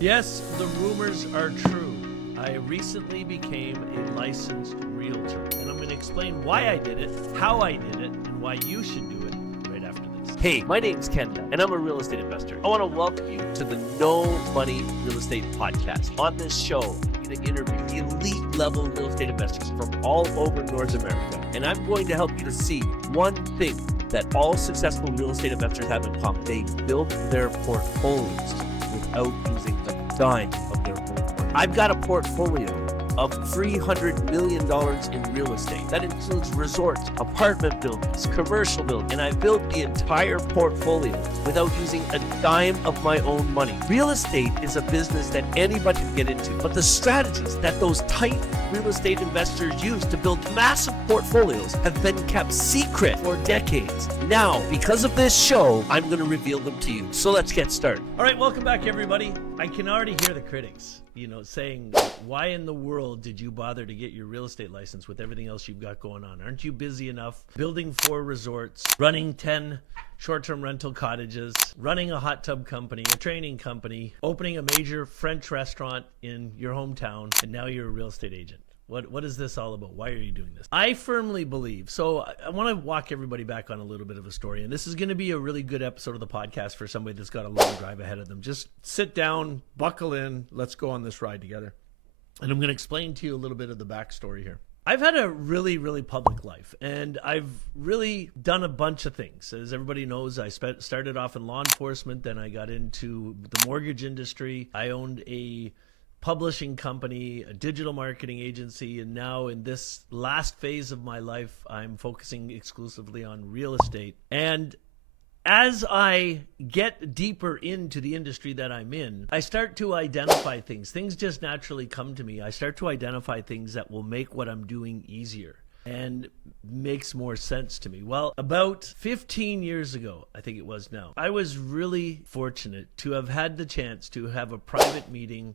Yes, the rumors are true. I recently became a licensed realtor, and I'm going to explain why I did it, how I did it, and why you should do it right after this. Hey, my name's Ken, and I'm a real estate investor. I want to welcome you to the No Money Real Estate Podcast. On this show, I'm going to interview elite level real estate investors from all over North America, and I'm going to help you to see one thing that all successful real estate investors have in common. They built their portfolios without using a dime of their own money. I've got a portfolio of $300 million in real estate. That includes resorts, apartment buildings, commercial buildings, and I built the entire portfolio without using a dime of my own money. Real estate is a business that anybody can get into, but the strategies that those tight real estate investors use to build massive portfolios have been kept secret for decades. Now, because of this show, I'm going to reveal them to you. So let's get started. All right, welcome back, everybody. I can already hear the critics, saying, why in the world did you bother to get your real estate license with everything else you've got going on? Aren't you busy enough building 4 resorts, running 10 short-term rental cottages, running a hot tub company, a training company, opening a major French restaurant in your hometown, and now you're a real estate agent? What is this all about? Why are you doing this? I firmly believe, so I want to walk everybody back on a little bit of a story, and this is going to be a really good episode of the podcast for somebody that's got a long drive ahead of them. Just sit down, buckle in, let's go on this ride together. And I'm going to explain to you a little bit of the backstory here. I've had a really, really public life, and I've really done a bunch of things. As everybody knows, I started off in law enforcement, then I got into the mortgage industry. I owned a publishing company, a digital marketing agency, and now in this last phase of my life, I'm focusing exclusively on real estate. And as I get deeper into the industry that I'm in, I start to identify things. Things just naturally come to me. I start to identify things that will make what I'm doing easier and makes more sense to me. Well, about 15 years ago, I think it was now, I was really fortunate to have had the chance to have a private meeting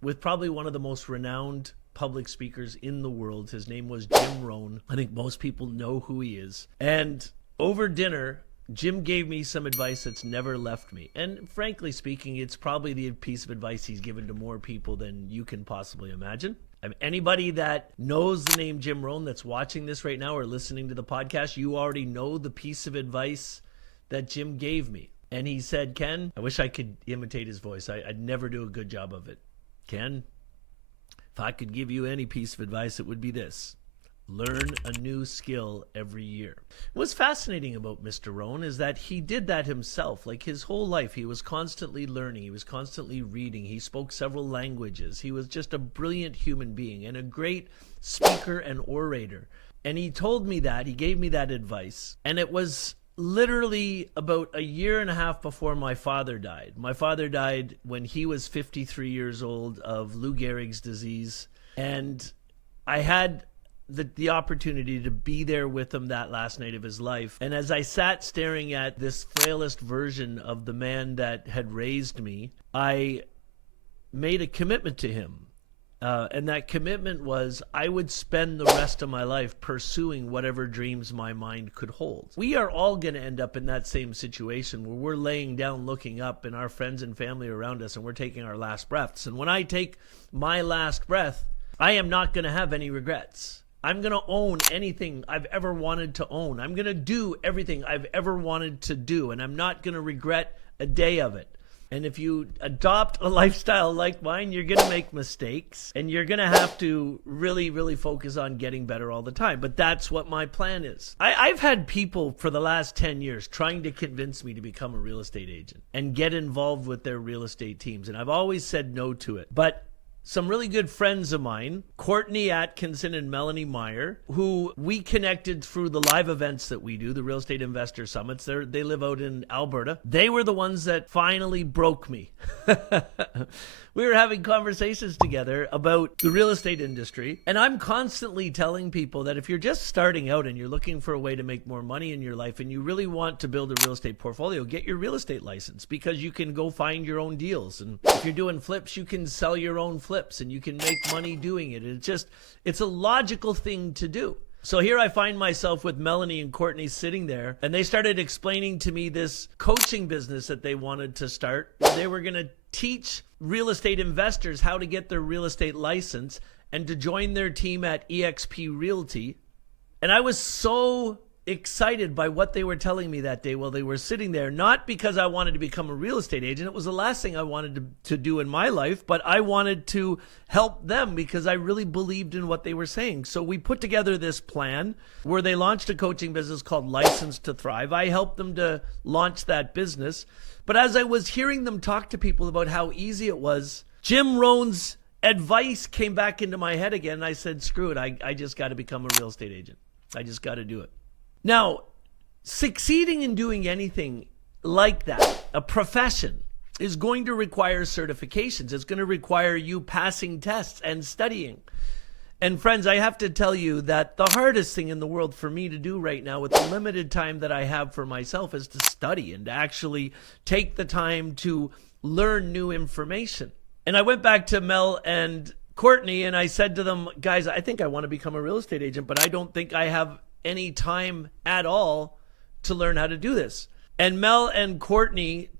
with probably one of the most renowned public speakers in the world. His name was Jim Rohn. I think most people know who he is. And over dinner, Jim gave me some advice that's never left me. And frankly speaking, it's probably the piece of advice he's given to more people than you can possibly imagine. Anybody that knows the name Jim Rohn that's watching this right now or listening to the podcast, you already know the piece of advice that Jim gave me. And he said, Ken, I wish I could imitate his voice. I'd never do a good job of it. Ken, if I could give you any piece of advice, it would be this. Learn a new skill every year. What's fascinating about Mr. Rohn is that he did that himself. Like his whole life, he was constantly learning. He was constantly reading. He spoke several languages. He was just a brilliant human being and a great speaker and orator. And he told me that, he gave me that advice. And it was literally about a year and a half before my father died. My father died when he was 53 years old of Lou Gehrig's disease. And I had the opportunity to be there with him that last night of his life. And as I sat staring at this frailest version of the man that had raised me, I made a commitment to him. And that commitment was I would spend the rest of my life pursuing whatever dreams my mind could hold. We are all going to end up in that same situation where we're laying down looking up and our friends and family around us and we're taking our last breaths. And when I take my last breath, I am not going to have any regrets. I'm going to own anything I've ever wanted to own. I'm going to do everything I've ever wanted to do, and I'm not going to regret a day of it. And if you adopt a lifestyle like mine, you're going to make mistakes and you're going to have to really, really focus on getting better all the time. But that's what my plan is. I've had people for the last 10 years trying to convince me to become a real estate agent and get involved with their real estate teams. And I've always said no to it. But some really good friends of mine, Courtney Atkinson and Melanie Meyer, who we connected through the live events that we do, the Real Estate Investor Summits. They live out in Alberta. They were the ones that finally broke me. We were having conversations together about the real estate industry. And I'm constantly telling people that if you're just starting out and you're looking for a way to make more money in your life and you really want to build a real estate portfolio, get your real estate license because you can go find your own deals. And if you're doing flips, you can sell your own flips and you can make money doing it. It's a logical thing to do. So here I find myself with Melanie and Courtney sitting there, and they started explaining to me this coaching business that they wanted to start. They were going to teach real estate investors how to get their real estate license and to join their team at eXp Realty. And I was so excited by what they were telling me that day while they were sitting there, not because I wanted to become a real estate agent. It was the last thing I wanted to do in my life, but I wanted to help them because I really believed in what they were saying. So we put together this plan where they launched a coaching business called License to Thrive. I helped them to launch that business. But as I was hearing them talk to people about how easy it was, Jim Rohn's advice came back into my head again. And I said, screw it. I just got to become a real estate agent. I just got to do it. Now, succeeding in doing anything like that, a profession, is going to require certifications. It's going to require you passing tests and studying. And friends, I have to tell you that the hardest thing in the world for me to do right now with the limited time that I have for myself is to study and to actually take the time to learn new information. And I went back to Mel and Courtney and I said to them, guys, I think I want to become a real estate agent, but I don't think I have any time at all to learn how to do this. And Mel and Courtney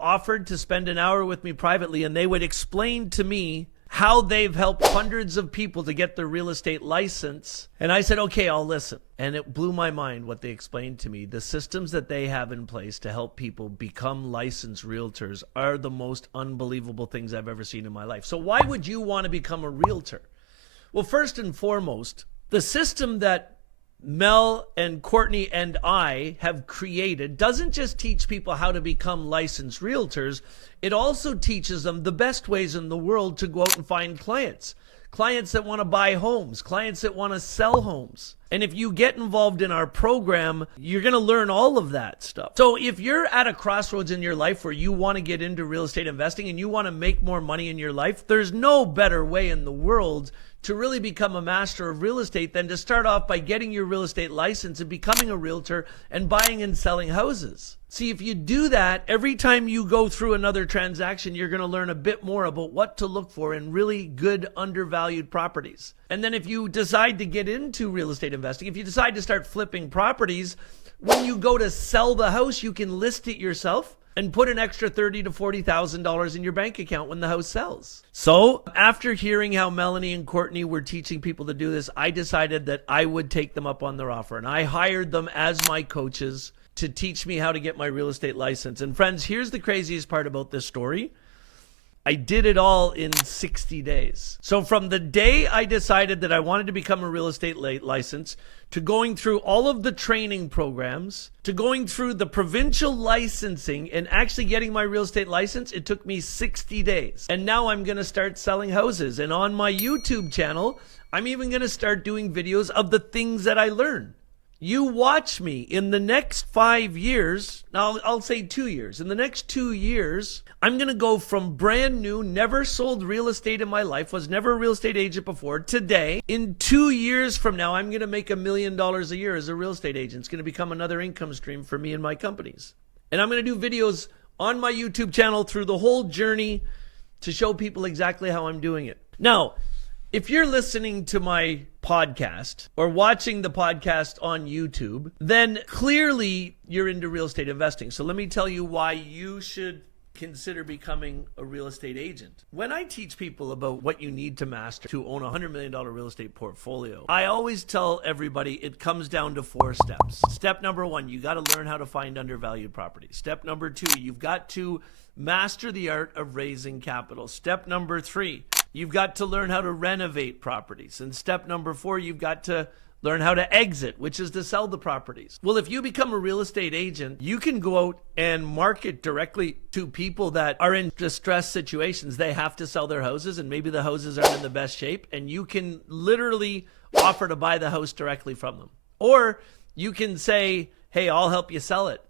offered to spend an hour with me privately, and they would explain to me how they've helped hundreds of people to get their real estate license. And I said, okay, I'll listen. And it blew my mind what they explained to me. The systems that they have in place to help people become licensed realtors are the most unbelievable things I've ever seen in my life. So why would you want to become a realtor? Well, first and foremost, the system that Mel and Courtney and I have created doesn't just teach people how to become licensed realtors. It also teaches them the best ways in the world to go out and find clients. Clients that want to buy homes, clients that want to sell homes. And if you get involved in our program, you're going to learn all of that stuff. So if you're at a crossroads in your life where you want to get into real estate investing and you want to make more money in your life, there's no better way in the world to really become a master of real estate than to start off by getting your real estate license and becoming a realtor and buying and selling houses. See, if you do that, every time you go through another transaction, you're going to learn a bit more about what to look for in really good undervalued properties. And then if you decide to get into real estate investing, if you decide to start flipping properties, when you go to sell the house, you can list it yourself and put an extra $30,000 to $40,000 in your bank account when the house sells. So after hearing how Melanie and Courtney were teaching people to do this, I decided that I would take them up on their offer. And I hired them as my coaches to teach me how to get my real estate license. And friends, here's the craziest part about this story. I did it all in 60 days. So from the day I decided that I wanted to become a real estate license, to going through all of the training programs, to going through the provincial licensing and actually getting my real estate license, it took me 60 days. And now I'm going to start selling houses. And on my YouTube channel, I'm even going to start doing videos of the things that I learned. You watch me in the next 5 years, now I'll say 2 years. In the next 2 years, I'm going to go from brand new, never sold real estate in my life, was never a real estate agent before, today. In 2 years from now, I'm going to make $1 million a year as a real estate agent. It's going to become another income stream for me and my companies. And I'm going to do videos on my YouTube channel through the whole journey to show people exactly how I'm doing it. Now, if you're listening to my podcast or watching the podcast on YouTube, then clearly you're into real estate investing. So let me tell you why you should consider becoming a real estate agent. When I teach people about what you need to master to own a $100 million real estate portfolio, I always tell everybody it comes down to 4 steps. Step number 1, you got to learn how to find undervalued properties. Step number 2, you've got to master the art of raising capital. Step number 3, you've got to learn how to renovate properties. And step number 4, you've got to learn how to exit, which is to sell the properties. Well, if you become a real estate agent, you can go out and market directly to people that are in distressed situations. They have to sell their houses and maybe the houses aren't in the best shape, and you can literally offer to buy the house directly from them. Or you can say, hey, I'll help you sell it.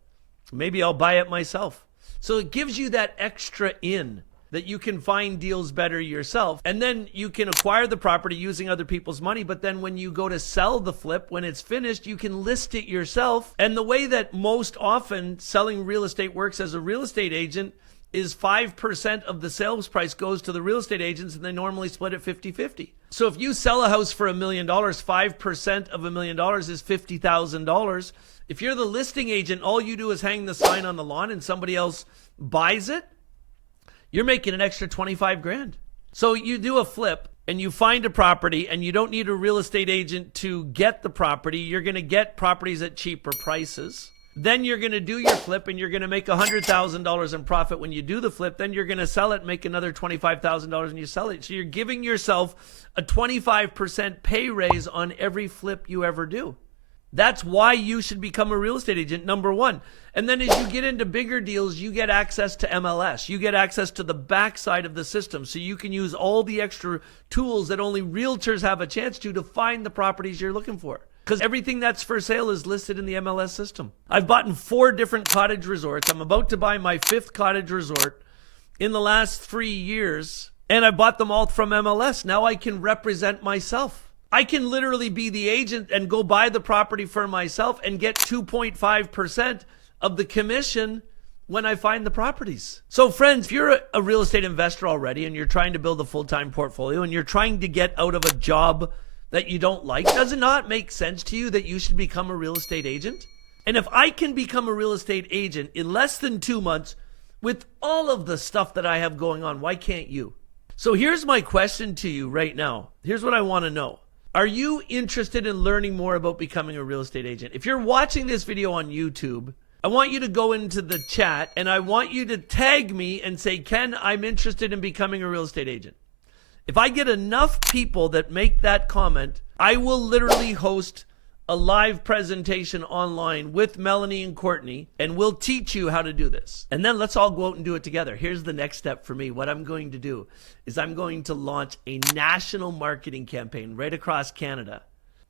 Maybe I'll buy it myself. So it gives you that extra in that you can find deals better yourself. And then you can acquire the property using other people's money. But then when you go to sell the flip, when it's finished, you can list it yourself. And the way that most often selling real estate works as a real estate agent is 5% of the sales price goes to the real estate agents, and they normally split it 50-50. So if you sell a house for $1 million, 5% of $1 million is $50,000. If you're the listing agent, all you do is hang the sign on the lawn and somebody else buys it, you're making an extra 25 grand. So you do a flip and you find a property and you don't need a real estate agent to get the property. You're going to get properties at cheaper prices. Then you're going to do your flip and you're going to make $100,000 in profit when you do the flip. Then you're going to sell it, make another $25,000 and you sell it. So you're giving yourself a 25% pay raise on every flip you ever do. That's why you should become a real estate agent, number one. And then as you get into bigger deals, you get access to MLS. You get access to the backside of the system. So you can use all the extra tools that only realtors have a chance to find the properties you're looking for. Because everything that's for sale is listed in the MLS system. I've bought in 4 different cottage resorts. I'm about to buy my 5th cottage resort in the last 3 years. And I bought them all from MLS. Now I can represent myself. I can literally be the agent and go buy the property for myself and get 2.5% of the commission when I find the properties. So friends, if you're a real estate investor already and you're trying to build a full-time portfolio and you're trying to get out of a job that you don't like, does it not make sense to you that you should become a real estate agent? And if I can become a real estate agent in less than 2 months with all of the stuff that I have going on, why can't you? So here's my question to you right now. Here's what I want to know. Are you interested in learning more about becoming a real estate agent? If you're watching this video on YouTube, I want you to go into the chat and I want you to tag me and say, Ken, I'm interested in becoming a real estate agent. If I get enough people that make that comment, I will literally host a live presentation online with Melanie and Courtney, and we'll teach you how to do this. And then let's all go out and do it together. Here's the next step for me. What I'm going to do is I'm going to launch a national marketing campaign right across Canada,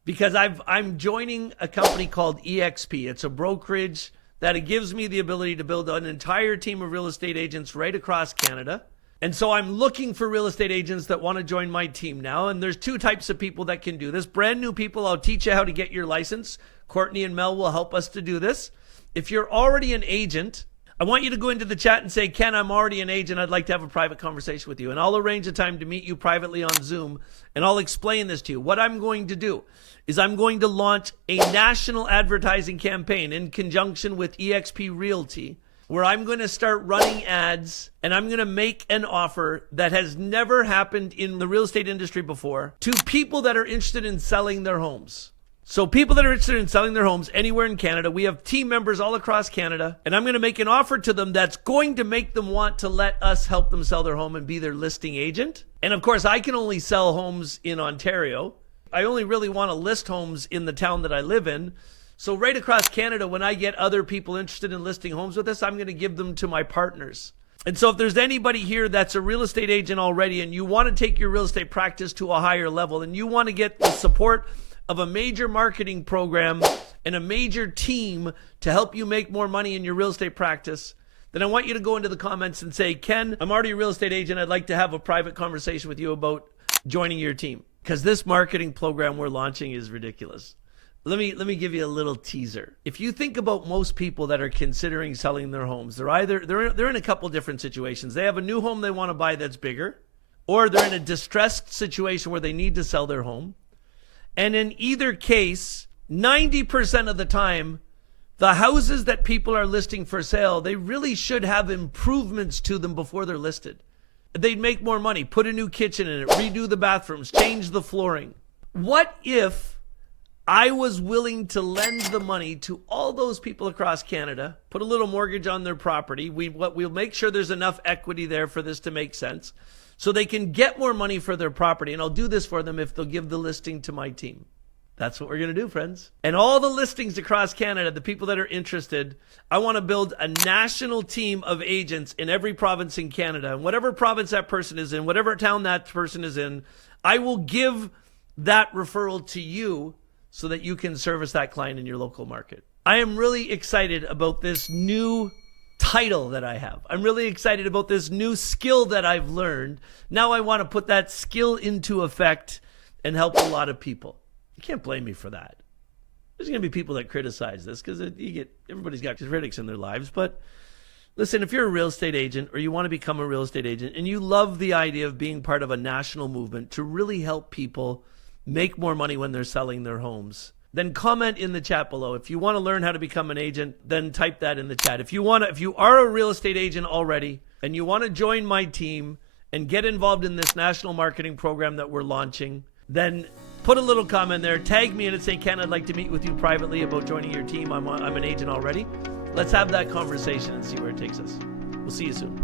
because I'm joining a company called EXP. It's a brokerage that it gives me the ability to build an entire team of real estate agents right across Canada. And so I'm looking for real estate agents that want to join my team now. And there's 2 types of people that can do this. Brand new people, I'll teach you how to get your license. Courtney and Mel will help us to do this. If you're already an agent, I want you to go into the chat and say, Ken, I'm already an agent. I'd like to have a private conversation with you. And I'll arrange a time to meet you privately on Zoom. And I'll explain this to you. What I'm going to do is I'm going to launch a national advertising campaign in conjunction with EXP Realty, where I'm going to start running ads and I'm going to make an offer that has never happened in the real estate industry before to people that are interested in selling their homes. So people that are interested in selling their homes anywhere in Canada, we have team members all across Canada, and I'm going to make an offer to them that's going to make them want to let us help them sell their home and be their listing agent. And of course, I can only sell homes in Ontario. I only really want to list homes in the town that I live in. So right across Canada, when I get other people interested in listing homes with us, I'm going to give them to my partners. And so if there's anybody here that's a real estate agent already and you want to take your real estate practice to a higher level and you want to get the support of a major marketing program and a major team to help you make more money in your real estate practice, then I want you to go into the comments and say, Ken, I'm already a real estate agent. I'd like to have a private conversation with you about joining your team. Because this marketing program we're launching is ridiculous. Let me give you a little teaser. If you think about most people that are considering selling their homes, they're in a couple different situations. They have a new home they want to buy that's bigger, or they're in a distressed situation where they need to sell their home. And in either case, 90% of the time, the houses that people are listing for sale, they really should have improvements to them before they're listed. They'd make more money, put a new kitchen in it, redo the bathrooms, change the flooring. What if I was willing to lend the money to all those people across Canada, put a little mortgage on their property. We'll make sure there's enough equity there for this to make sense so they can get more money for their property. And I'll do this for them if they'll give the listing to my team. That's what we're going to do, friends. And all the listings across Canada, the people that are interested, I want to build a national team of agents in every province in Canada. And whatever province that person is in, whatever town that person is in, I will give that referral to you so that you can service that client in your local market. I am really excited about this new title that I have. I'm really excited about this new skill that I've learned. Now I want to put that skill into effect and help a lot of people. You can't blame me for that. There's going to be people that criticize this because everybody's got critics in their lives. But listen, if you're a real estate agent or you want to become a real estate agent and you love the idea of being part of a national movement to really help people make more money when they're selling their homes, then comment in the chat below. If you want to learn how to become an agent, then type that in the chat. If you are a real estate agent already and you want to join my team and get involved in this national marketing program that we're launching, then put a little comment there, tag me in it, say, Ken, I'd like to meet with you privately about joining your team. I'm an agent already. Let's have that conversation and see where it takes us. We'll see you soon.